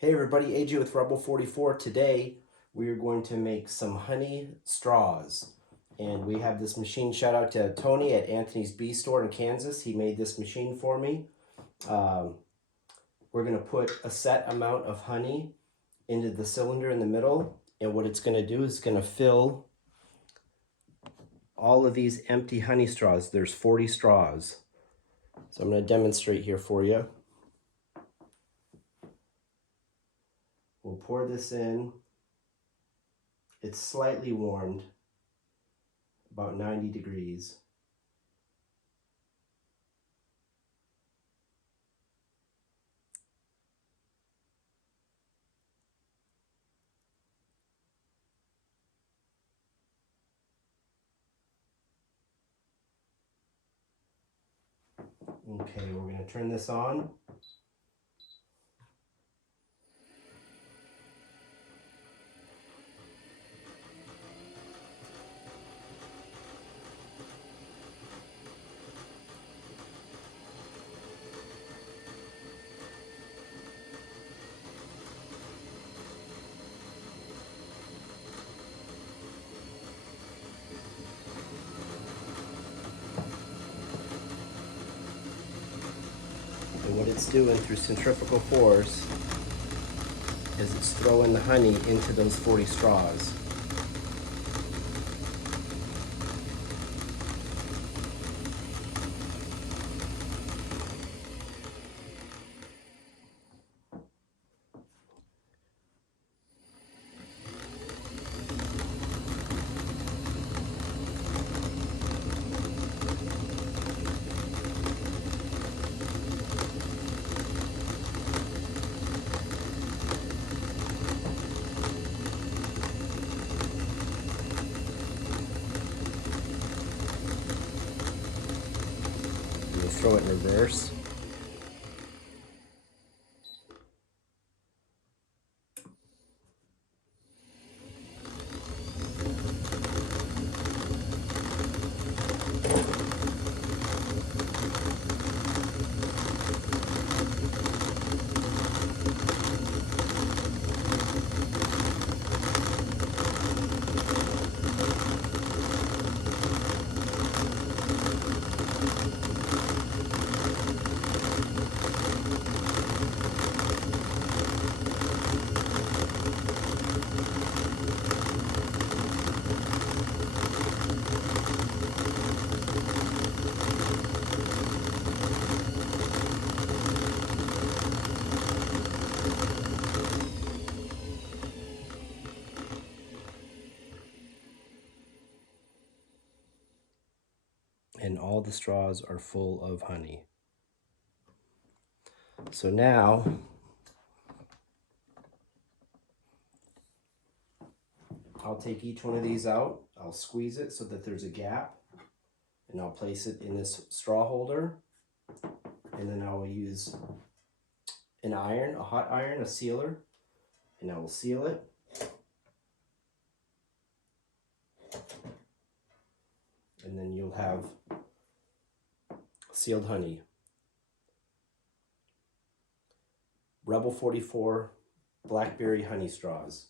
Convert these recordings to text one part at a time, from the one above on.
Hey everybody, AJ with REBEL44. Today we are going to make some honey straws. And we have this machine. Shout out to Tony at Anthony's Bee Store in Kansas. He made this machine for me. We're going to put a set amount of honey into the cylinder in the middle. And what it's going to do is it's going to fill all of these empty honey straws. There's 40 straws. So I'm going to demonstrate here for you. We'll pour this in. It's slightly warmed, about 90 degrees. Okay, we're going to turn this on. And what it's doing through centrifugal force is it's throwing the honey into those 40 straws. We'll throw it in reverse. And all the straws are full of honey. So now, I'll take each one of these out, I'll squeeze it so that there's a gap, and I'll place it in this straw holder, and then I will use an iron, a hot iron, a sealer, and I will seal it. And then you'll have sealed honey. REBEL44 blackberry honey straws.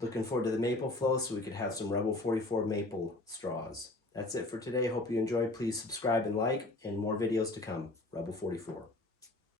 Looking forward to the maple flow so we could have some REBEL44 maple straws. That's it for today. Hope you enjoyed. Please subscribe and like, and more videos to come. REBEL44.